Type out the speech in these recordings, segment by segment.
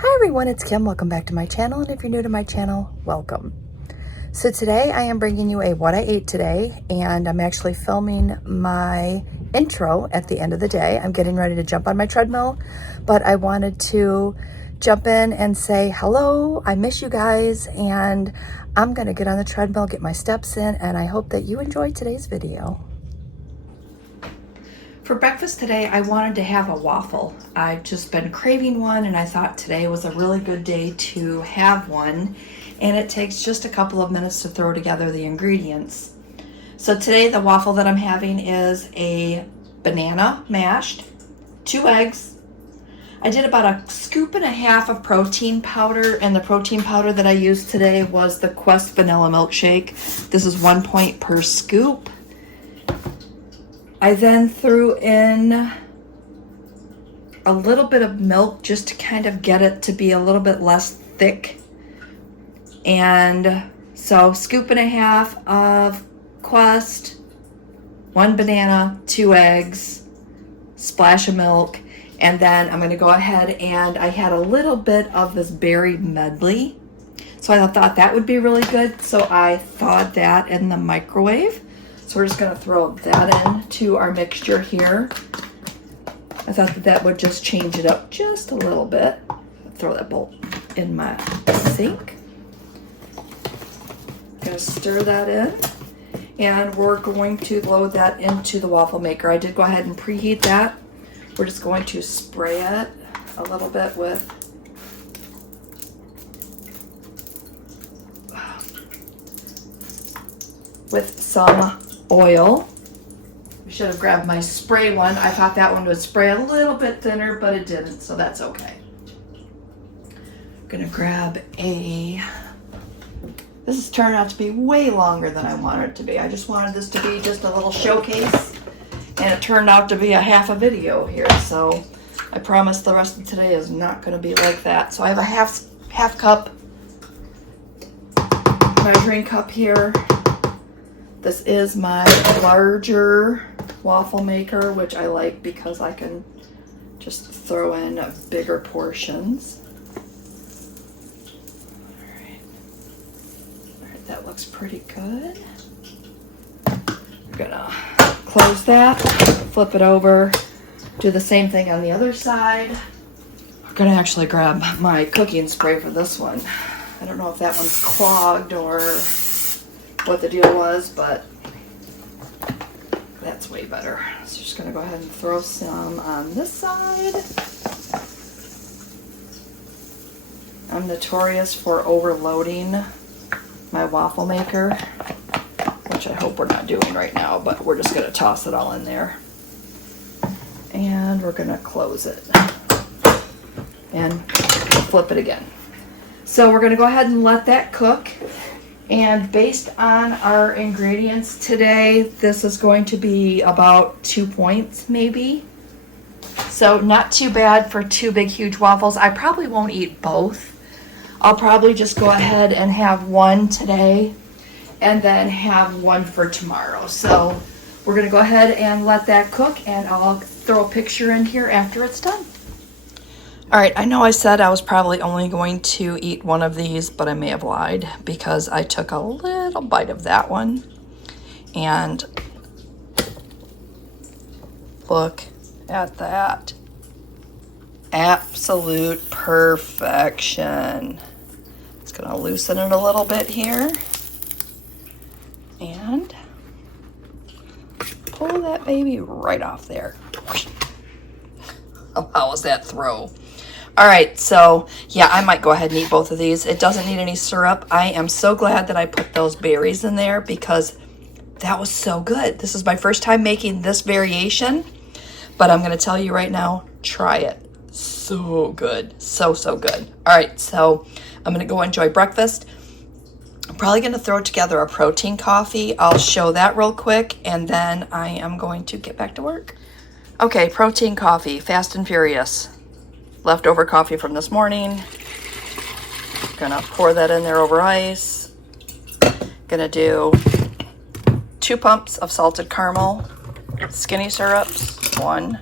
Hi everyone, it's Kim. Welcome back to my channel, and if you're new to my channel, welcome. So today I am bringing you a what I ate today, and I'm actually filming my intro at the end of the day. I'm getting ready to jump on my treadmill, but I wanted to jump in and say hello, I miss you guys, and I'm gonna get on the treadmill, get my steps in, and I hope that you enjoyed today's video. For breakfast today, I wanted to have a waffle. I've just been craving one, and I thought today was a really good day to have one. And it takes just a couple of minutes to throw together the ingredients. So today, the waffle that I'm having is a banana mashed, 2 eggs. I did about a scoop and a half of protein powder, and the protein powder that I used today was the Quest Vanilla Milkshake. This is 1 point per scoop. I then threw in a little bit of milk just to kind of get it to be a little bit less thick. And so scoop and a half of Quest, 1 banana, 2 eggs, splash of milk, and then I'm going to go ahead and I had a little bit of this berry medley. So I thought that would be really good. So I thawed that in the microwave. So we're just going to throw that into our mixture here. I thought that would just change it up just a little bit. Throw that bowl in my sink. Going to stir that in. And we're going to load that into the waffle maker. I did go ahead and preheat that. We're just going to spray it a little bit with some oil. I should have grabbed my spray one. I thought that one would spray a little bit thinner, but it didn't, so that's okay. I'm gonna grab this has turned out to be way longer than I wanted it to be. I just wanted this to be just a little showcase, and it turned out to be a half a video here, so I promise the rest of today is not gonna be like that. So I have a half cup measuring cup here. This is my larger waffle maker, which I like because I can just throw in bigger portions. All right, that looks pretty good. I'm gonna close that, flip it over, do the same thing on the other side. I'm gonna actually grab my cooking spray for this one. I don't know if that one's clogged or what the deal was, but that's way better. So just gonna go ahead and throw some on this side. I'm notorious for overloading my waffle maker, which I hope we're not doing right now, but we're just gonna toss it all in there. And we're gonna close it and flip it again. So we're gonna go ahead and let that cook. And based on our ingredients today, this is going to be about 2 points maybe. So not too bad for 2 big huge waffles. I probably won't eat both. I'll probably just go ahead and have one today and then have one for tomorrow. So we're gonna go ahead and let that cook, and I'll throw a picture in here after it's done. All right, I know I said I was probably only going to eat one of these, but I may have lied because I took a little bite of that one. And look at that. Absolute perfection. It's gonna loosen it a little bit here. And pull that baby right off there. How was that throw? All right, so yeah, I might go ahead and eat both of these. It doesn't need any syrup. I am so glad that I put those berries in there because that was so good. This is my first time making this variation, but I'm gonna tell you right now, try it. So good, so good. All right, so I'm gonna go enjoy breakfast. I'm probably gonna throw together a protein coffee. I'll show that real quick, and then I am going to get back to work. Okay, protein coffee, fast and furious. Leftover coffee from this morning. Gonna pour that in there over ice. Gonna do 2 pumps of salted caramel, skinny syrups, 1,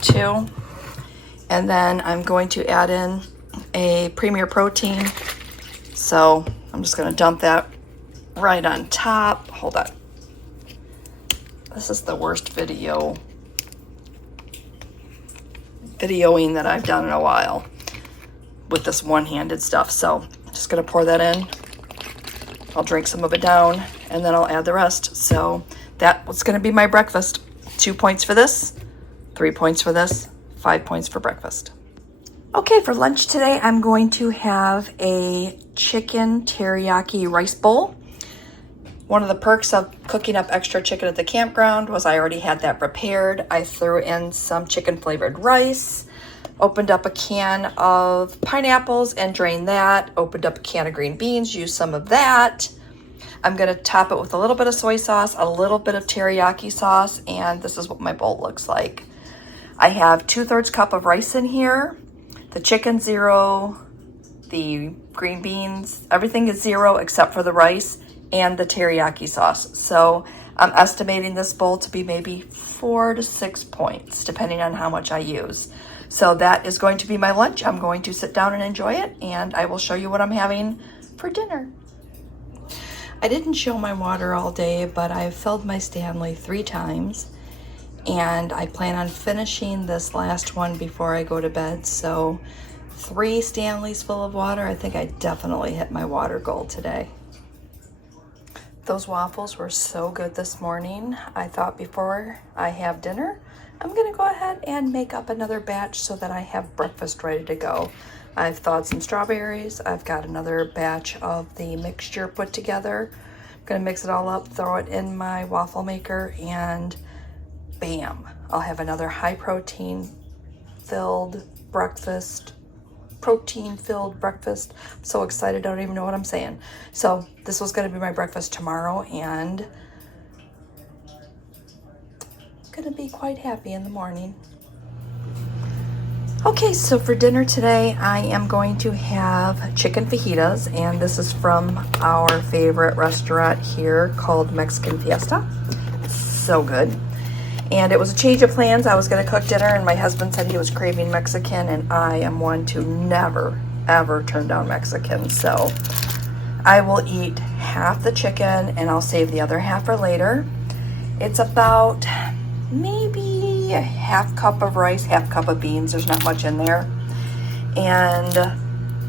2, and then I'm going to add in a Premier Protein. So I'm just gonna dump that right on top. Hold on. This is the worst videoing that I've done in a while with this one-handed stuff. So I'm just gonna pour that in. I'll drink some of it down and then I'll add the rest. So that was gonna be my breakfast. 2 points for this, 3 points for this, 5 points for breakfast. Okay, for lunch today, I'm going to have a chicken teriyaki rice bowl. One of the perks of cooking up extra chicken at the campground was I already had that prepared. I threw in some chicken flavored rice, opened up a can of pineapples and drained that, opened up a can of green beans, used some of that. I'm gonna top it with a little bit of soy sauce, a little bit of teriyaki sauce, and this is what my bowl looks like. I have 2/3 cup of rice in here, the chicken 0, the green beans, everything is 0 except for the rice and the teriyaki sauce. So I'm estimating this bowl to be maybe 4 to 6 points, depending on how much I use. So that is going to be my lunch. I'm going to sit down and enjoy it, and I will show you what I'm having for dinner. I didn't show my water all day, but I filled my Stanley 3 times, and I plan on finishing this last one before I go to bed. So 3 Stanleys full of water. I think I definitely hit my water goal today. Those waffles were so good this morning. I thought before I have dinner, I'm gonna go ahead and make up another batch so that I have breakfast ready to go. I've thawed some strawberries. I've got another batch of the mixture put together. I'm gonna mix it all up, throw it in my waffle maker, and bam, I'll have another high protein filled breakfast. I'm so excited, I don't even know what I'm saying. So this was gonna be my breakfast tomorrow, and gonna be quite happy in the morning. Okay, so for dinner today, I am going to have chicken fajitas, and this is from our favorite restaurant here called Mexican Fiesta. It's so good. And it was a change of plans. I was gonna cook dinner, and my husband said he was craving Mexican, and I am one to never, ever turn down Mexican. So I will eat half the chicken, and I'll save the other half for later. It's about maybe a half cup of rice, half cup of beans. There's not much in there. And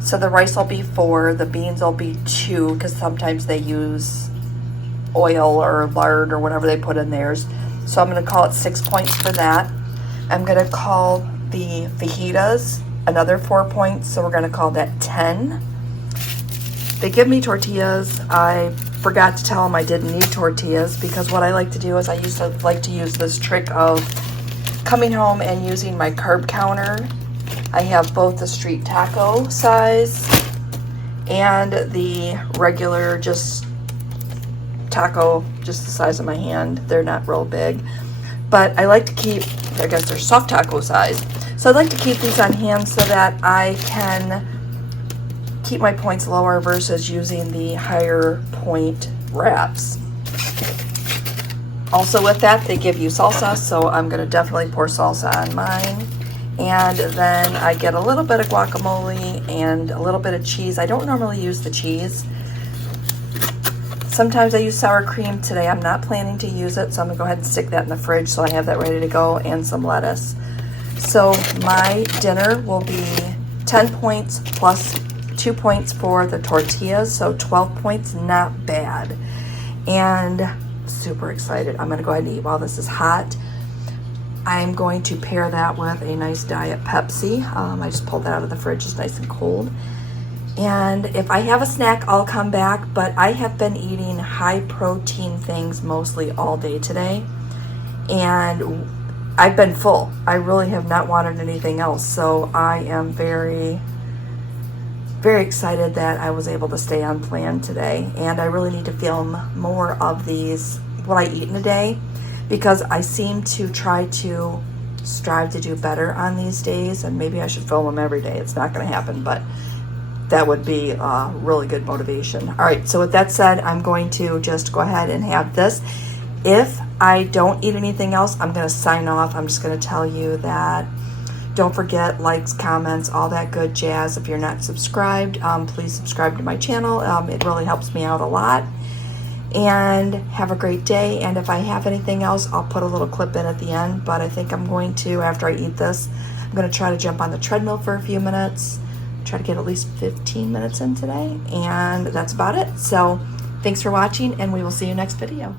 so the rice will be 4, the beans will be 2, because sometimes they use oil or lard or whatever they put in theirs. So I'm gonna call it 6 points for that. I'm gonna call the fajitas another 4 points, so we're gonna call that 10. They give me tortillas. I forgot to tell them I didn't need tortillas, because what I like to do is I used to like to use this trick of coming home and using my carb counter. I have both the street taco size and the regular just taco, just the size of my hand. They're not real big, but I like to keep, I guess they're soft taco size. So I'd like to keep these on hand so that I can keep my points lower versus using the higher point wraps. Also with that, they give you salsa, so I'm gonna definitely pour salsa on mine. And then I get a little bit of guacamole and a little bit of cheese. I don't normally use the cheese. Sometimes I use sour cream. Today I'm not planning to use it, so I'm gonna go ahead and stick that in the fridge so I have that ready to go, and some lettuce. So my dinner will be 10 points plus 2 points for the tortillas, so 12 points, not bad. And super excited. I'm gonna go ahead and eat while this is hot. I'm going to pair that with a nice Diet Pepsi. I just pulled that out of the fridge, it's nice and cold. And if I have a snack, I'll come back, but I have been eating high protein things mostly all day today, and I've been full. I really have not wanted anything else, so I am very, very excited that I was able to stay on plan today. And I really need to film more of these, what I eat in a day, because I seem to try to strive to do better on these days, and maybe I should film them every day. It's not going to happen, but that would be a really good motivation. All right, so with that said, I'm going to just go ahead and have this. If I don't eat anything else, I'm going to sign off. I'm just going to tell you that Don't forget likes, comments, all that good jazz. If you're not subscribed, please subscribe to my channel. It really helps me out a lot. And have a great day. And if I have anything else, I'll put a little clip in at the end. But I think I'm going to, after I eat this, I'm going to try to jump on the treadmill for a few minutes. Try to get at least 15 minutes in today. And that's about it. So thanks for watching, and we will see you next video.